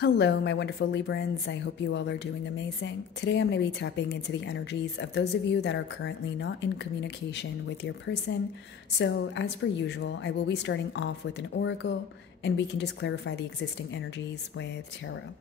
Hello, my wonderful Librans. I hope you all are doing amazing. Today I'm going to be tapping into the energies of those of you that are currently not in communication with your person. So, as per usual, I will be starting off with an oracle, and we can just clarify the existing energies with tarot.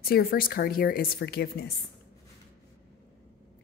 So, your first card here is forgiveness.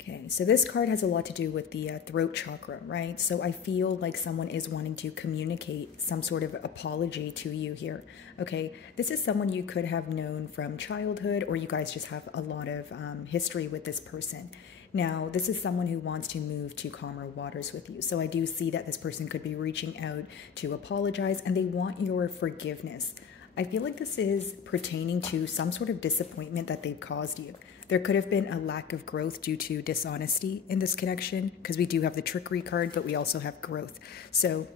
Okay, so this card has a lot to do with the throat chakra, right? So I feel like someone is wanting to communicate some sort of apology to you here. Okay, this is someone you could have known from childhood, or you guys just have a lot of history with this person. Now, this is someone who wants to move to calmer waters with you. So I do see that this person could be reaching out to apologize, and they want your forgiveness. I feel like this is pertaining to some sort of disappointment that they've caused you. There could have been a lack of growth due to dishonesty in this connection, because we do have the trickery card, but we also have growth. So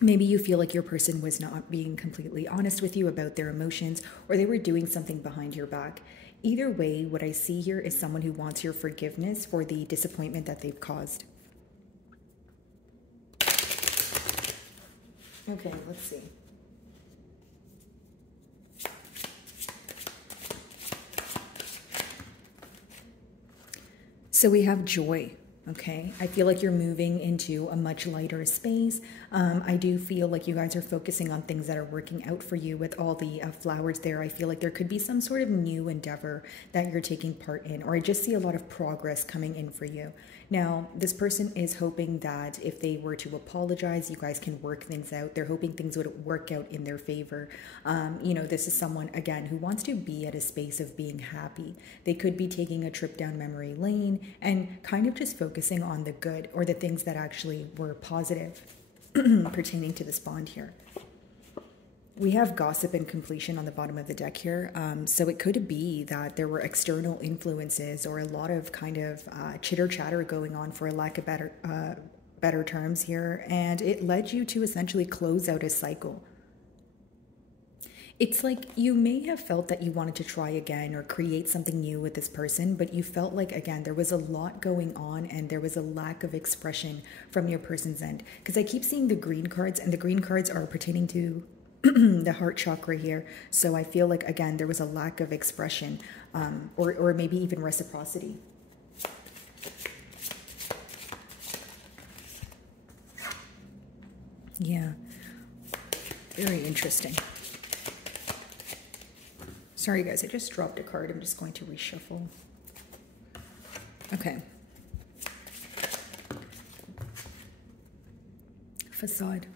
maybe you feel like your person was not being completely honest with you about their emotions, or they were doing something behind your back. Either way, what I see here is someone who wants your forgiveness for the disappointment that they've caused. Okay, let's see. So we have joy, okay? I feel like you're moving into a much lighter space. I do feel like you guys are focusing on things that are working out for you with all the flowers there. I feel like there could be some sort of new endeavor that you're taking part in, or I just see a lot of progress coming in for you. Now, this person is hoping that if they were to apologize, you guys can work things out. They're hoping things would work out in their favor. This is someone, again, who wants to be at a space of being happy. They could be taking a trip down memory lane and kind of just focusing on the good, or the things that actually were positive pertaining to this bond here. We have gossip and completion on the bottom of the deck here. So it could be that there were external influences or a lot of kind of chitter chatter going on, for a lack of better terms here. And it led you to essentially close out a cycle. It's like you may have felt that you wanted to try again or create something new with this person, but you felt like, again, there was a lot going on and there was a lack of expression from your person's end. Because I keep seeing the green cards, and the green cards are pertaining to the heart chakra here. So I feel like, again, there was a lack of expression, or maybe even reciprocity. Yeah, very interesting. Sorry guys, I just dropped a card. I'm just going to reshuffle. Okay. Facade.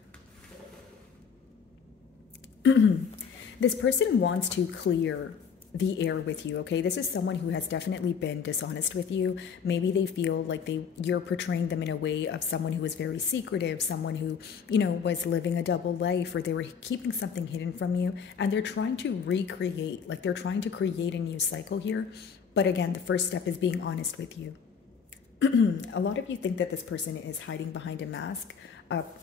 This person wants to clear the air with you, okay? This is someone who has definitely been dishonest with you. Maybe they feel like you're portraying them in a way of someone who was very secretive, someone who, was living a double life, or they were keeping something hidden from you, and they're trying to recreate, like they're trying to create a new cycle here. But again, the first step is being honest with you. A lot of you think that this person is hiding behind a mask,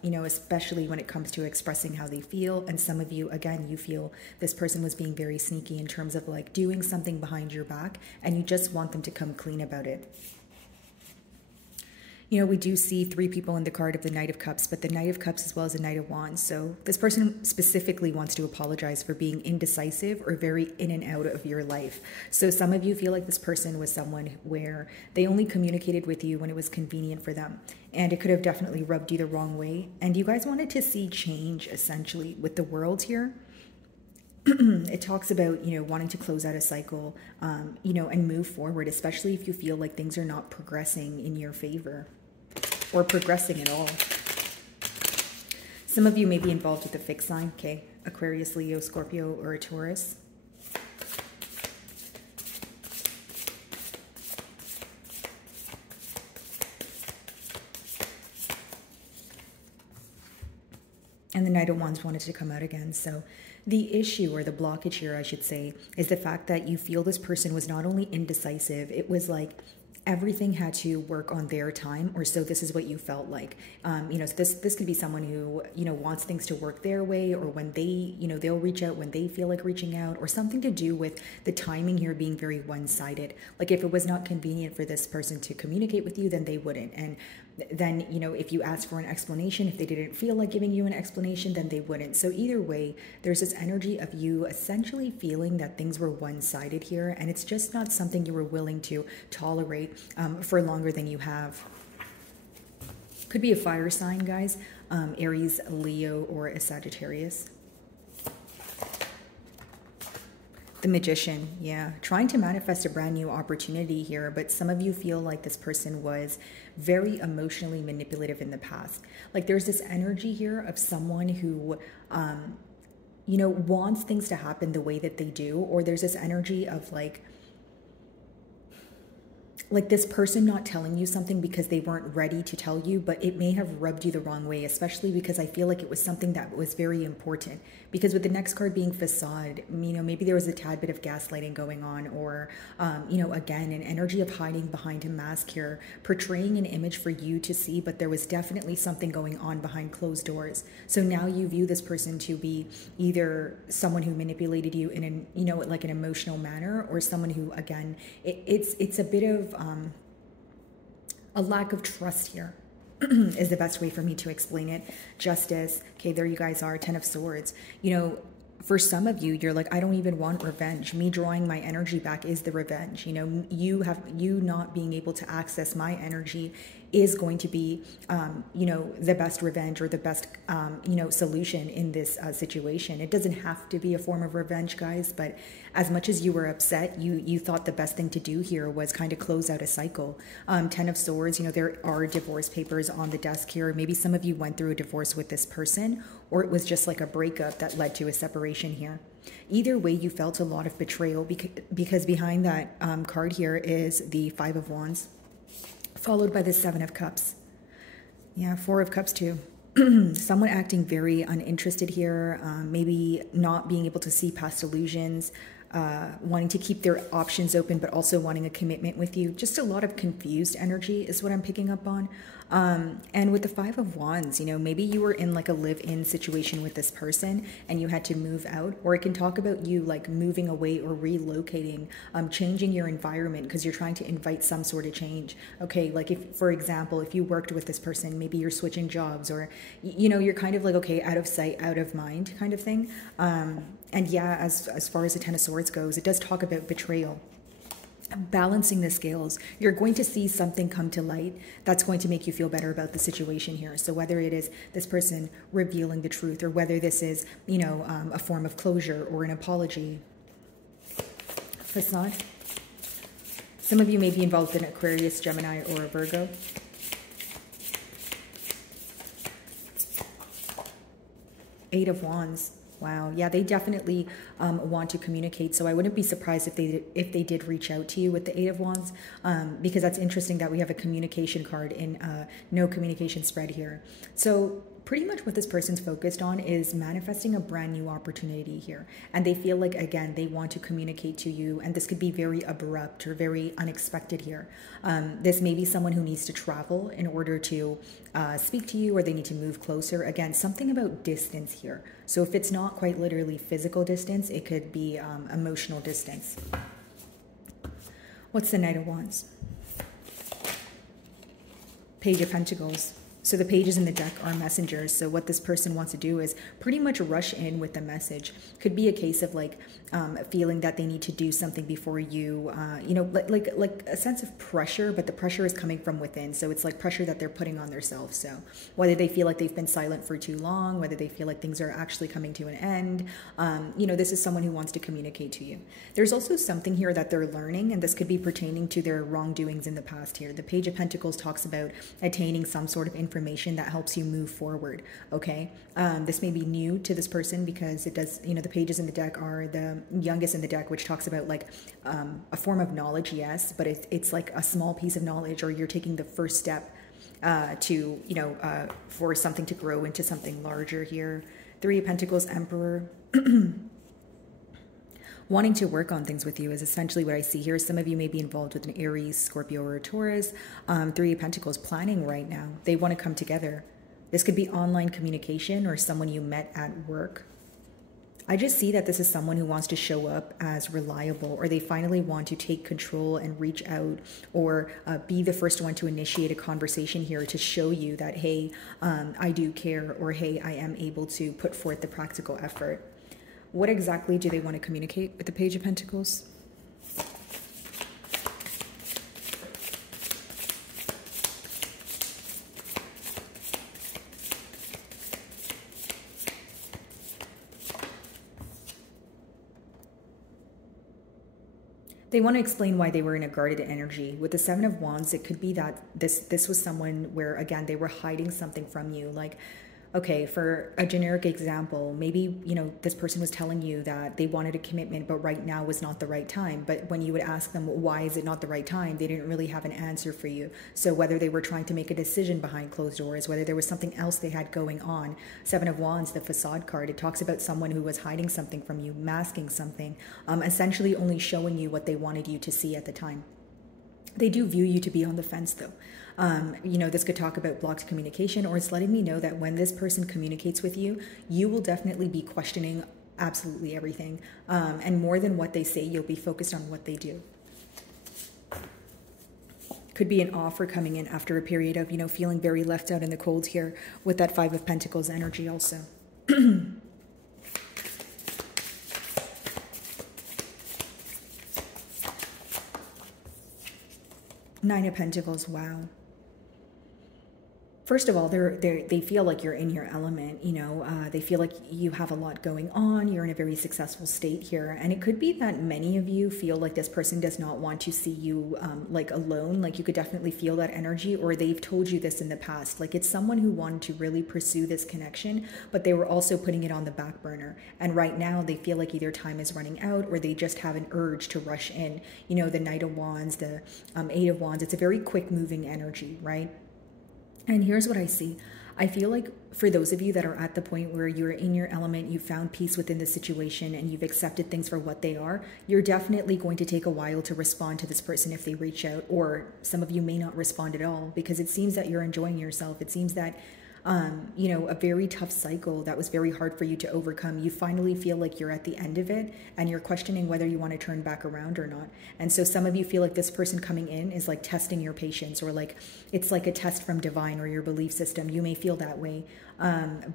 especially when it comes to expressing how they feel. And some of you, again, you feel this person was being very sneaky in terms of like doing something behind your back, and you just want them to come clean about it. We do see three people in the card of the Knight of Cups, but the Knight of Cups as well as the Knight of Wands. So this person specifically wants to apologize for being indecisive or very in and out of your life. So some of you feel like this person was someone where they only communicated with you when it was convenient for them. And it could have definitely rubbed you the wrong way. And you guys wanted to see change, essentially, with the world here. It talks about, wanting to close out a cycle, and move forward, especially if you feel like things are not progressing in your favor or progressing at all. Some of you may be involved with a fixed sign, okay? Aquarius, Leo, Scorpio, or a Taurus. And the Knight of Wands wanted to come out again. So the issue, or the blockage here, I should say, is the fact that you feel this person was not only indecisive, it was like everything had to work on their time, or so this is what you felt like. You know, so this could be someone who, you know, wants things to work their way, or when they, you know, they'll reach out when they feel like reaching out, or something to do with the timing here being very one-sided. Like if it was not convenient for this person to communicate with you, then they wouldn't. And then, you know, if you asked for an explanation, if they didn't feel like giving you an explanation, then they wouldn't. So either way, there's this energy of you essentially feeling that things were one-sided here, and it's just not something you were willing to tolerate for longer than you have. Could be a fire sign, guys. Aries, Leo, or a Sagittarius. The Magician, yeah. Trying to manifest a brand new opportunity here, but some of you feel like this person was very emotionally manipulative in the past. Like there's this energy here of someone who, you know, wants things to happen the way that they do, or there's this energy of like this person not telling you something because they weren't ready to tell you, but it may have rubbed you the wrong way, especially because I feel like it was something that was very important. Because with the next card being facade, you know, maybe there was a tad bit of gaslighting going on, or, you know, again, an energy of hiding behind a mask here, portraying an image for you to see, but there was definitely something going on behind closed doors. So now you view this person to be either someone who manipulated you in an, you know, like an emotional manner, or someone who, again, it's a bit of a lack of trust here. Is the best way for me to explain it. Justice. Okay, there you guys are. 10 of Swords. You know, for some of you, you're like, I don't even want revenge. Me drawing my energy back is the revenge. You know, you not being able to access my energy is going to be, you know, the best revenge, or the best, you know, solution in this situation. It doesn't have to be a form of revenge, guys, but as much as you were upset, you thought the best thing to do here was kind of close out a cycle. 10 of Swords, you know, there are divorce papers on the desk here. Maybe some of you went through a divorce with this person, or it was just like a breakup that led to a separation here. Either way, you felt a lot of betrayal because behind that card here is the 5 of Wands, followed by the 7 of Cups. Yeah, 4 of Cups too. Someone acting very uninterested here, maybe not being able to see past illusions, wanting to keep their options open, but also wanting a commitment with you. Just a lot of confused energy is what I'm picking up on. And with the 5 of Wands, you know, maybe you were in like a live-in situation with this person and you had to move out, or it can talk about you like moving away or relocating, changing your environment because you're trying to invite some sort of change. Okay, like if, for example, if you worked with this person, maybe you're switching jobs, or, you know, you're kind of like, okay, out of sight, out of mind kind of thing. And yeah, as far as the 10 of Swords goes, it does talk about betrayal. Balancing the scales, you're going to see something come to light that's going to make you feel better about the situation here. So whether it is this person revealing the truth, or whether this is, you know, a form of closure or an apology. Facade. Some of you may be involved in Aquarius, Gemini, or a Virgo. Eight of Wands. Wow. Yeah, they definitely want to communicate. So I wouldn't be surprised if they did reach out to you with the 8 of Wands, because that's interesting that we have a communication card in no communication spread here. So pretty much what this person's focused on is manifesting a brand new opportunity here. And they feel like, again, they want to communicate to you. And this could be very abrupt or very unexpected here. This may be someone who needs to travel in order to speak to you, or they need to move closer. Again, something about distance here. So if it's not quite literally physical distance, it could be emotional distance. What's the Knight of Wands? Page of Pentacles. So the pages in the deck are messengers. So what this person wants to do is pretty much rush in with the message. Could be a case of like feeling that they need to do something before you, you know, like a sense of pressure, but the pressure is coming from within. So it's like pressure that they're putting on themselves. So whether they feel like they've been silent for too long, whether they feel like things are actually coming to an end, you know, this is someone who wants to communicate to you. There's also something here that they're learning, and this could be pertaining to their wrongdoings in the past here. The Page of Pentacles talks about attaining some sort of information that helps you move forward. Okay, this may be new to this person because it does, you know, the pages in the deck are the youngest in the deck, which talks about like a form of knowledge, yes, but it's like a small piece of knowledge, or you're taking the first step to, you know, for something to grow into something larger here. 3 of Pentacles, Emperor. wanting to work on things with you is essentially what I see here. Some of you may be involved with an Aries, Scorpio, or a Taurus. Three of Pentacles planning right now. They want to come together. This could be online communication or someone you met at work. I just see that this is someone who wants to show up as reliable, or they finally want to take control and reach out, or be the first one to initiate a conversation here to show you that, hey, I do care, or hey, I am able to put forth the practical effort. What exactly do they want to communicate with the Page of Pentacles? They want to explain why they were in a guarded energy. With the Seven of Wands, it could be that this was someone where, again, they were hiding something from you. Like, okay, for a generic example, maybe, you know, this person was telling you that they wanted a commitment, but right now was not the right time. But when you would ask them, why is it not the right time? They didn't really have an answer for you. So whether they were trying to make a decision behind closed doors, whether there was something else they had going on. Seven of Wands, the facade card, it talks about someone who was hiding something from you, masking something, essentially only showing you what they wanted you to see at the time. They do view you to be on the fence, though. You know, this could talk about blocked communication, or it's letting me know that when this person communicates with you, you will definitely be questioning absolutely everything. And more than what they say, you'll be focused on what they do. Could be an offer coming in after a period of, you know, feeling very left out in the cold here with that Five of Pentacles energy also. Nine of Pentacles, wow. First of all, they feel like you're in your element, you know, they feel like you have a lot going on, you're in a very successful state here. And it could be that many of you feel like this person does not want to see you like alone. Like you could definitely feel that energy, or they've told you this in the past. Like it's someone who wanted to really pursue this connection, but they were also putting it on the back burner. And right now they feel like either time is running out, or they just have an urge to rush in. You know, the Knight of Wands, the Eight of Wands, it's a very quick moving energy, right? And here's what I see. I feel like for those of you that are at the point where you're in your element, you've found peace within the situation and you've accepted things for what they are, you're definitely going to take a while to respond to this person if they reach out, or some of you may not respond at all because it seems that you're enjoying yourself. It seems that you know, a very tough cycle that was very hard for you to overcome. You finally feel like you're at the end of it and you're questioning whether you want to turn back around or not. And so some of you feel like this person coming in is like testing your patience, or like it's like a test from divine or your belief system. You may feel that way.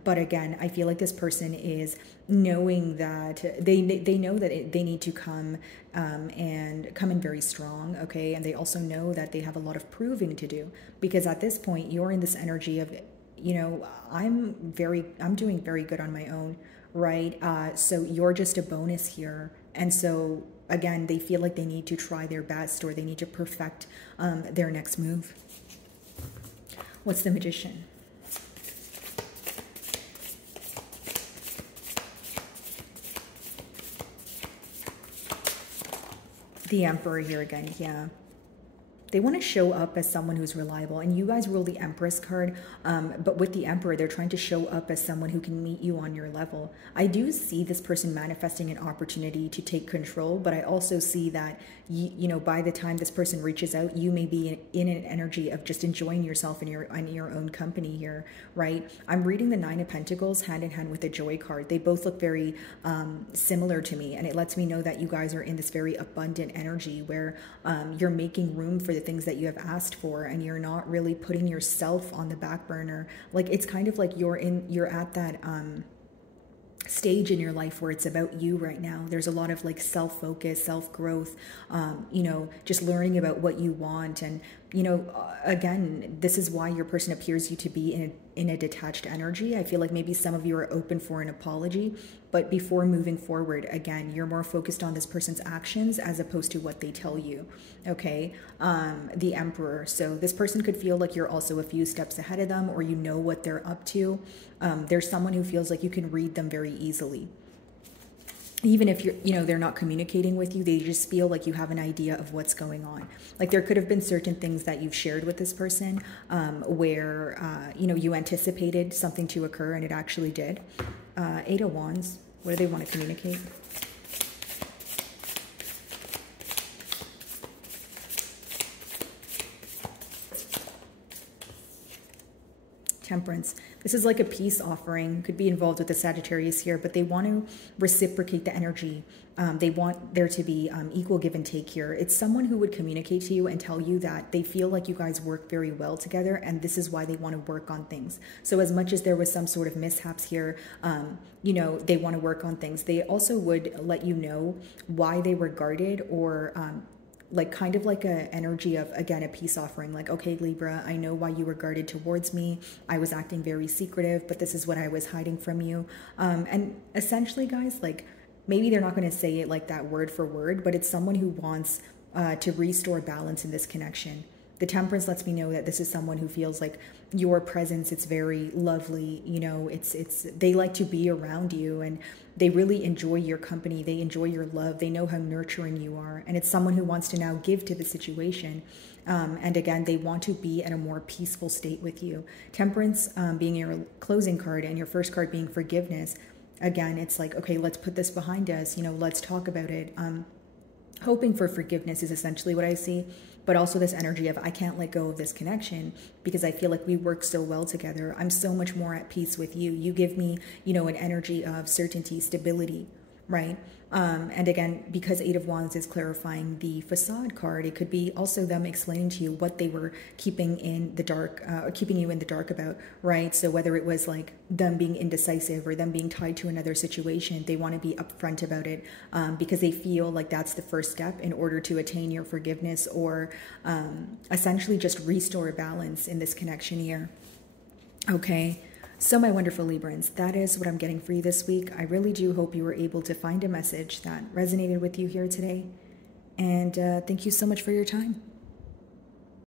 But again, I feel like this person is knowing that they know that they need to come and come in very strong, okay? And they also know that they have a lot of proving to do, because at this point you're in this energy of, you know, I'm doing very good on my own, right? So you're just a bonus here. And so again, they feel like they need to try their best, or they need to perfect their next move. What's the Magician? The Emperor here again, yeah. They want to show up as someone who's reliable, and you guys roll the Empress card, but with the Emperor, they're trying to show up as someone who can meet you on your level. I do see this person manifesting an opportunity to take control, but I also see that, you know, by the time this person reaches out, you may be in an energy of just enjoying yourself in your own company here, right? I'm reading the Nine of Pentacles hand in hand with the Joy card. They both look very similar to me, and it lets me know that you guys are in this very abundant energy where you're making room for the things that you have asked for, and you're not really putting yourself on the back burner. Like it's kind of like you're at that stage in your life where it's about you right now. There's a lot of like self-focus, self-growth, you know, just learning about what you want. And, you know, again, this is why your person appears you to be in a detached energy. I feel like maybe some of you are open for an apology, but before moving forward, again, you're more focused on this person's actions as opposed to what they tell you. Okay. The Emperor. So this person could feel like you're also a few steps ahead of them, or you know what they're up to. There's someone who feels like you can read them very easily. Even if they're not communicating with you, they just feel like you have an idea of what's going on. Like there could have been certain things that you've shared with this person where, you anticipated something to occur and it actually did. Eight of Wands, what do they want to communicate? Temperance. This is like a peace offering. Could be involved with the Sagittarius here, but they want to reciprocate the energy. They want there to be equal give and take here. It's someone who would communicate to you and tell you that they feel like you guys work very well together, and this is why they want to work on things. So as much as there was some sort of mishaps here, you know, they want to work on things. They also would let you know why they were guarded, or like kind of like a energy of, again, a peace offering. Like, okay, Libra, I know why you were guarded towards me. I was acting very secretive, but this is what I was hiding from you. And essentially, guys, like, maybe they're not going to say it like that word for word, but it's someone who wants to restore balance in this connection. The Temperance lets me know that this is someone who feels like your presence, it's very lovely, you know, they like to be around you, and they really enjoy your company. They enjoy your love. They know how nurturing you are. And it's someone who wants to now give to the situation. And again, they want to be in a more peaceful state with you. Temperance being your closing card, and your first card being forgiveness. Again, it's like, okay, let's put this behind us. You know, let's talk about it. Hoping for forgiveness is essentially what I see, but also this energy of, I can't let go of this connection because I feel like we work so well together. I'm so much more at peace with you. You give me, you know, an energy of certainty, stability, right? And again, because Eight of Wands is clarifying the facade card, it could be also them explaining to you what they were keeping in the dark, or keeping you in the dark about, right? So whether it was like them being indecisive or them being tied to another situation, they want to be upfront about it because they feel like that's the first step in order to attain your forgiveness, or essentially just restore balance in this connection here. Okay. So my wonderful Librans, that is what I'm getting for you this week. I really do hope you were able to find a message that resonated with you here today. And thank you so much for your time.